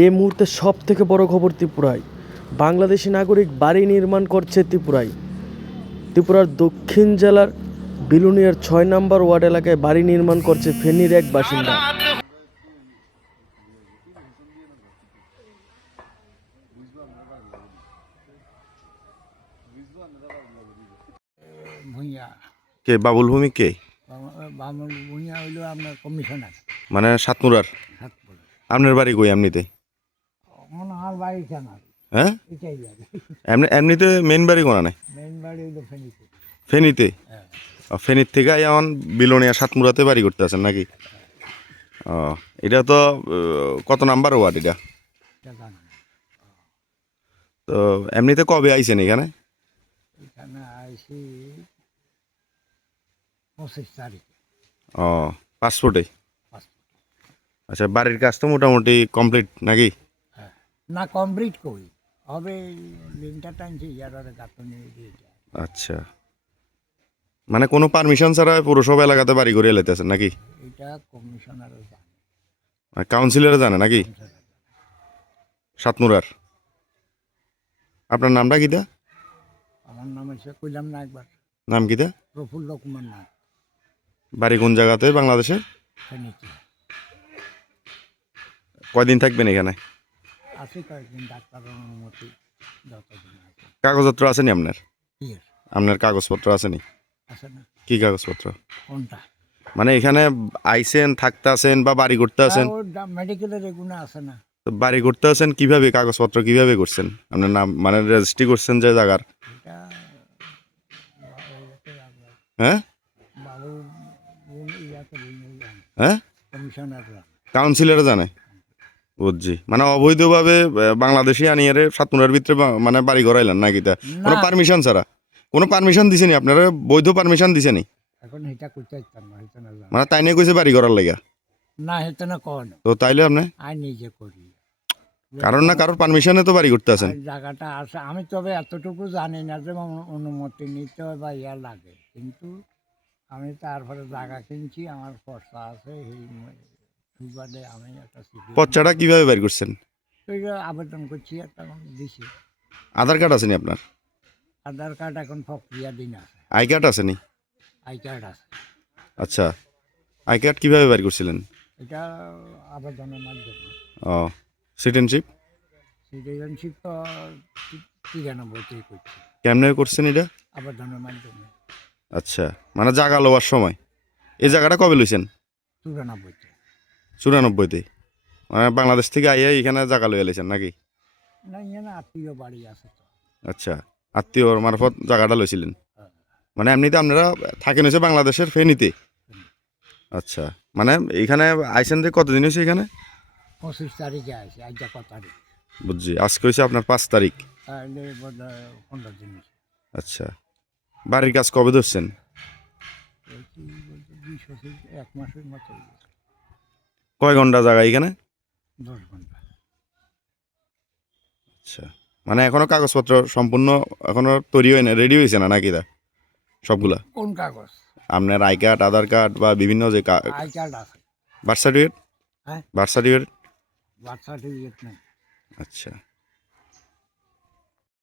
এই মুহূর্তে সব থেকে বড় খবর ত্রিপুরায় বাংলাদেশি নাগরিক বাড়ি নির্মাণ করছে ত্রিপুরায়। ত্রিপুরার দক্ষিণ জেলার বিলুনিয়ার ৬ নম্বর ওয়ার্ড এলাকায় বাড়ি নির্মাণ করছে ফেনীর এক বাসিন্দা। ভূঁইয়া কে বাবুল ভূমি কে? বামুন ভূঁইয়া হইল আপনার কমিশনার মানে সাতমুরার। সাতপুর। আপনার বাড়ি কই এমনিতে? আমার বাড়ি কেনা হ্যাঁ, এটাই বাড়ি। এমনিতে মেন বাড়ি কোনা নাই? মেইন বাড়ি হইল ফেনীতে। ফেনীতে? হ্যাঁ। ফেনীর থেকে এখন বিলোনিয়া সাতমুরাতে বাড়ি করতে আছেন নাকি? ও, এটা তো কত নাম্বার ওয়ার্ড এটা? টাকা না। তো এমনিতে কবে আইছেন এখানে? এখানে আইসি 25 তারিখে। ও, পাসপোর্টে? পাসপোর্ট। আচ্ছা, বাড়ির কাজ তো মোটামুটি কমপ্লিট নাকি? হ্যাঁ, না কমপ্লিট করি হবে। লিঙ্কটা টানছি ইয়ার গাঁথনি দিয়ে যায়। আচ্ছা, মানে কোনো পারমিশন ছাড়া পৌরসভা এলাকাতে বাড়ি করে এলাইতেছেন নাকি? এটা কমিশনারও জানে, কাউন্সিলরে জানে নাকি? সাতমুরার। আপনার নামটা কিটা? আমার নাম হচ্ছে কইলাম না একবার, নাম কিটা? প্রফুল্ল কুমার নাথ। বাড়ি কোন জায়গাতে বাংলাদেশের? ফেনীতে। কয়দিন থাকবেন এখানে? আছে কয়েকদিন, ডাক্তারের অনুমতি যতদিন আছে। কাগজপত্র আছে নি আপনার? ইয়ের আপনার কাগজপত্র আছে নি? আছে না? কি কাগজপত্র? কোনটা? মানে এখানে আইসেন, থাকতে আছেন বা বাড়ি করতে আছেন? মেডিকেলের এগুলো আছে না? তো বাড়ি করতে আছেন কিভাবে? কাগজপত্র কিভাবে করছেন? আপনার নাম মানে রেজিস্ট্রি করছেন যে জায়গার? এটা হ্যাঁ বাবু ইয়াতে হ্যাঁ, কমিশনাররা। কাউন্সিলরে জানে? বুঝছি, মানে অবৈধভাবে বাংলাদেশি আনিয়ারে সাতমুরার ভিতরে মানে বাড়ি করাইলেন নাকি? তা কোনো না। পারমিশন ছাড়া? কোনো পারমিশন দিছেনি আপনারা? বৈধ পারমিশন দিছেনি? এখন এটা করতে চাইতাম না, হেতে না জানো। মানে তাই নিয়ে কইছে বাড়ি করার লাগা? না হেতে না কন, তো তাইলে আপনি আমি নিজে করি। কারণ না কারোর পারমিশনে তো বাড়ি করতে আছেন। আর জায়গাটা আছে, আমি তবে এতটুকু জানি না যে অনুমতি নিতে হয় বা ইয়া লাগে, কিন্তু আমি তারপরে জায়গা কিনছি, আমার খরচা আছে, এই সুবাদে আমি একটা পচ্চাটা কিভাবে বের করছেন? আবেদন করছি, একটা দিছি। আধার কার্ড আছে নি আপনার? আধার কার্ড এখন প্রক্রিয়া দিন আছে। আই কার্ড আছে নি? আই কার্ড আছে। আচ্ছা, আই কার্ড কিভাবে বের করছিলেন? এটা আবেদনের মাধ্যমে। ও, সিটিজেনশিপ? সিটিজেনশিপ তো 93তেই করছি, কেমনে করছেন এটা? আবেদনের মাধ্যমে। আচ্ছা, মানে জায়গা লওয়ার সময়? এই জায়গাটা কবে লইছেন? 94তে। 94তে? মানে বাংলাদেশ থেকে আইয়া এখানে জায়গা লইয়া লইছেন নাকি? না, এখানে আত্মীয় বাড়ি আছে তো। আচ্ছা, আত্মীয়র মারফত জায়গাটা লইছিলেন? হ্যাঁ। মানে এমনিতে আপনারা থাকেন হচ্ছে বাংলাদেশের ফেনীতে? আচ্ছা, মানে এইখানে আইসেন যে কতদিন হয়েছে এখানে? 25 তারিখে আছে, আজ কত তারিখ? বুঝছি, আজকে হয়েছে আপনার 5 তারিখ। তাহলে বোধহয় 15 দিন হয়েছে। আচ্ছা, বাড়ির কাজ কবে ধরছেন? এই কি বলতে 1 মাসের মতো হয়েছে। কয় ঘন্টা জায়গা এখানে? 10 ঘন্টা। আচ্ছা, মানে এখনো কাগজপত্র সম্পূর্ণ এখনো তৈরি হয় না, রেডি হয়েছে না নাকি? দা সবগুলা কোন কাগজ? আপনার আই কার্ড, আধার কার্ড বা বিভিন্ন যে আই কার্ড আছে। Birth certificate? হ্যাঁ। Birth certificate? বার্থ সার্টিফিকেট নেই। আচ্ছা।